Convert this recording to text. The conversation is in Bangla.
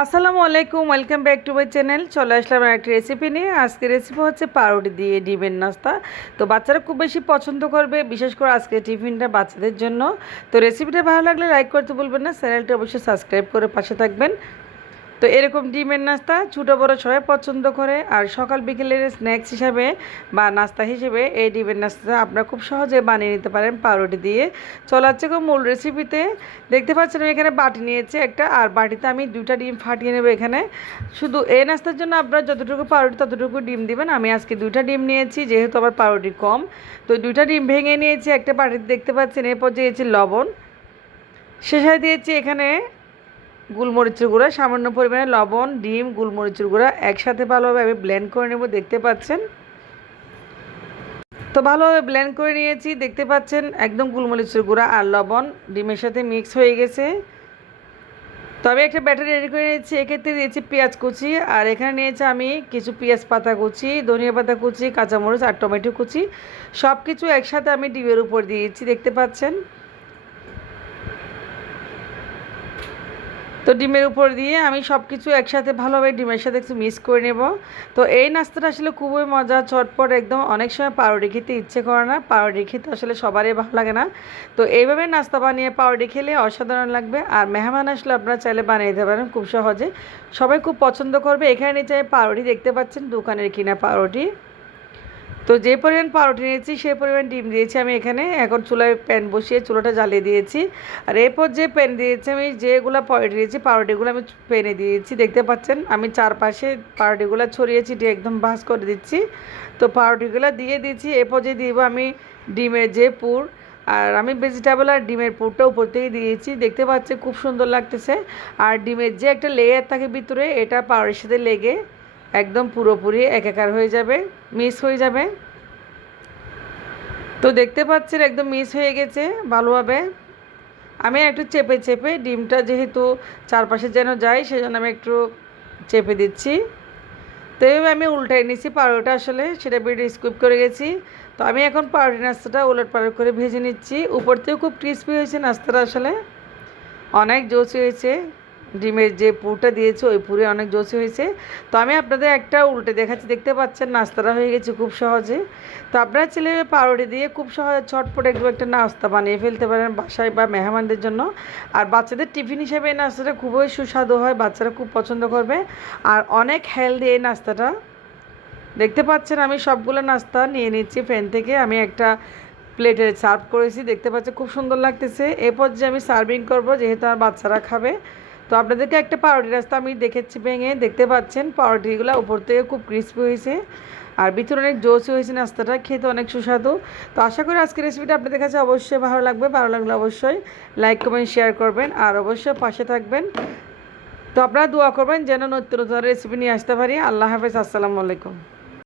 আসসালামু আলাইকুম, welcome back to my channel. চলে আসলাম একটা রেসিপি নিয়ে। আজকে রেসিপি হচ্ছে পাউরুটি দিয়ে ডিমের নাস্তা। তো বাচ্চারা খুব বেশি পছন্দ করবে, বিশেষ করে আজকে টিফিনটা বাচ্চাদের জন্য। তো রেসিপিটা ভালো লাগলে লাইক করতে ভুলবেন না, চ্যানেলটা অবশ্যই সাবস্ক্রাইব করে পাশে থাকবেন। তো এরকম ডিমের নাস্তা ছোটো বড় সবাই পছন্দ করে, আর সকাল বিকেলের স্ন্যাক্স হিসাবে বা নাস্তা হিসেবে এই ডিমের নাস্তাটা আপনারা খুব সহজে বানিয়ে নিতে পারেন পাউরুটি দিয়ে। চলে যাচ্ছে মূল রেসিপিতে। দেখতে পাচ্ছেন আমি এখানে বাটি নিয়েছি একটা, আর বাটিতে আমি 2টা ডিম ফাটিয়ে নেব এখানে। শুধু এই নাস্তার জন্য আপনারা যতটুকু পাউরুটি ততটুকু ডিম দিবেন। আমি আজকে 2টা ডিম নিয়েছি, যেহেতু আবার পাউরুটি কম। তো 2টা ডিম ভেঙে নিয়েছি একটা বাটিতে, দেখতে পাচ্ছেন। এরপর দিয়েছি লবণ, শেষে দিয়েছি এখানে গোলমরিচের গুঁড়া, সামান্য পরিমাণে লবণ, ডিম, গোলমরিচের গুঁড়া একসাথে ভালোভাবে আমি ব্লেন্ড করে নেব, দেখতে পাচ্ছেন। তো ভালোভাবে ব্লেন্ড করে নিয়েছি, দেখতে পাচ্ছেন। একদম গোলমরিচের গুঁড়া আর লবণ ডিমের সাথে মিক্স হয়ে গেছে। তবে একটা ব্যাটার রেডি করে নিয়েছি। এক্ষেত্রে দিয়েছি পেঁয়াজ কুচি, আর এখানে নিয়েছি আমি কিছু পেঁয়াজ পাতা কুচি, ধনিয়া পাতা কুচি, কাঁচামরিচ আর টমেটো কুচি। সব কিছু একসাথে আমি ডিমের উপর দিয়েছি, দেখতে পাচ্ছেন। তো ডিমের উপর দিয়ে আমি সব কিছু একসাথে ভালোভাবে ডিমের সাথে একটু মিক্স করে নেব। তো এই নাস্তাটা আসলে খুবই মজা, চটপট একদম। অনেক সময় পাউরুটি খেতে ইচ্ছে করে না, পাউরুটি খেতে আসলে সবারই ভালো লাগে না। তো এইভাবে নাস্তা বানিয়ে পাউরুটি খেলে অসাধারণ লাগবে। আর মেহমান আসলে আপনারা চাইলে বানিয়ে দিতে পারেন খুব সহজে, সবাই খুব পছন্দ করবে। এখানে নিচে পাউরুটি দেখতে পাচ্ছেন, দোকানের কিনা পাউরুটি। তো যে পরিমাণ পাউরুটি নিয়েছি সেই পরিমাণ ডিম দিয়েছি আমি এখানে। এখন চুলায় প্যান বসিয়ে চুলাটা জ্বালিয়ে দিয়েছি। আর এরপর যে প্যান দিয়েছি আমি, যেগুলো পাউরুটি দিয়েছি পাউরুটিগুলো আমি প্যানে দিয়েছি, দেখতে পাচ্ছেন। আমি চারপাশে পাউরুটিগুলো ছড়িয়েছি, দিয়ে একদম ভাঁজ করে দিচ্ছি। তো পাউরুটিগুলো দিয়ে দিচ্ছি। এরপর যে দিব আমি ডিমের যে পুর, আর আমি ভেজিটেবল আর ডিমের পুরটা উপর থেকে দিয়েছি, দেখতে পাচ্ছি খুব সুন্দর লাগতেছে। আর ডিমের যে একটা লেয়ার থাকে ভিতরে, এটা পাউরুটির সাথে লেগে একদম পুরোপুরি একাকার হয়ে যাবে, মিক্স হয়ে যাবে। তো দেখতে পাচ্ছেন একদম মিক্স হয়ে গেছে ভালোভাবে। আমি একটু চেপে চেপে ডিমটা, যেহেতু চারপাশে যেন যায়, সেজন্য আমি একটু চেপে দিচ্ছি। তো এইভাবে আমি উল্টাই নিচ্ছি পাউরুটিটা, আসলে সেটা বেটে স্কুপ করে গেছি। তো আমি এখন পাউরুটি নাস্তাটা উলট পালট করে ভেজে নিচ্ছি। উপর থেকেও খুব ক্রিস্পি হয়েছে নাস্তাটা, আসলে অনেক জোসি হয়েছে। ডিমের যে পুরটা দিয়েছে ওই পুরে অনেক জোসি হয়েছে। তো আমি আপনাদের একটা উল্টে দেখাচ্ছি, দেখতে পাচ্ছেন নাস্তাটা হয়ে গেছে খুব সহজে। তো আপনারা ছেলে পাউরুটি দিয়ে খুব সহজে ছটপট একদম একটা নাস্তা বানিয়ে ফেলতে পারেন বাসায় বা মেহমানদের জন্য। আর বাচ্চাদের টিফিন হিসেবে এই নাস্তাটা খুবই সুস্বাদু হয়, বাচ্চারা খুব পছন্দ করবে। আর অনেক হেলদি এই নাস্তাটা। দেখতে পাচ্ছেন আমি সবগুলো নাস্তা নিয়ে নিচ্ছি প্যান থেকে। আমি একটা প্লেটে সার্ভ করেছি, দেখতে পাচ্ছি খুব সুন্দর লাগতেছে। এরপর যে আমি সার্ভিং করব, যেহেতু আমার বাচ্চারা খাবে। তো আপনাদেরকে একটা পাউরুটি নাস্তা আমি দেখেছি ভেঙে, দেখতে পাচ্ছেন পাউরুটিগুলো উপর থেকে খুব ক্রিস্পি হয়েছে, আর ভিতরে অনেক জোসি হয়েছে নাস্তাটা, খেতে অনেক সুস্বাদু। তো আশা করি আজকের রেসিপিটা আপনাদের কাছে অবশ্যই ভালো লাগবে। ভালো লাগলে অবশ্যই লাইক কমেন্ট শেয়ার করবেন, আর অবশ্যই পাশে থাকবেন। তো আপনারা দোয়া করবেন যেন নতুন নতুন রেসিপি নিয়ে আসতে পারি। আল্লাহ হাফেজ, আসসালামু আলাইকুম।